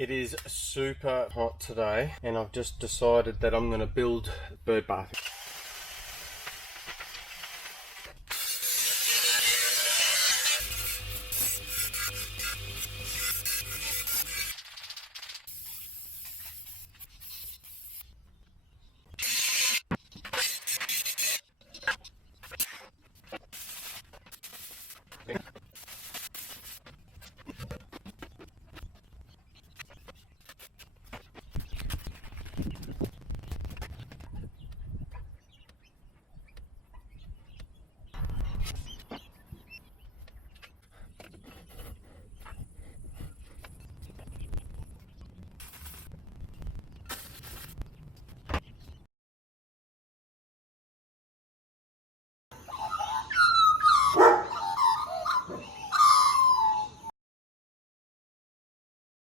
It is super hot today and I've just decided that I'm going to build bird bath.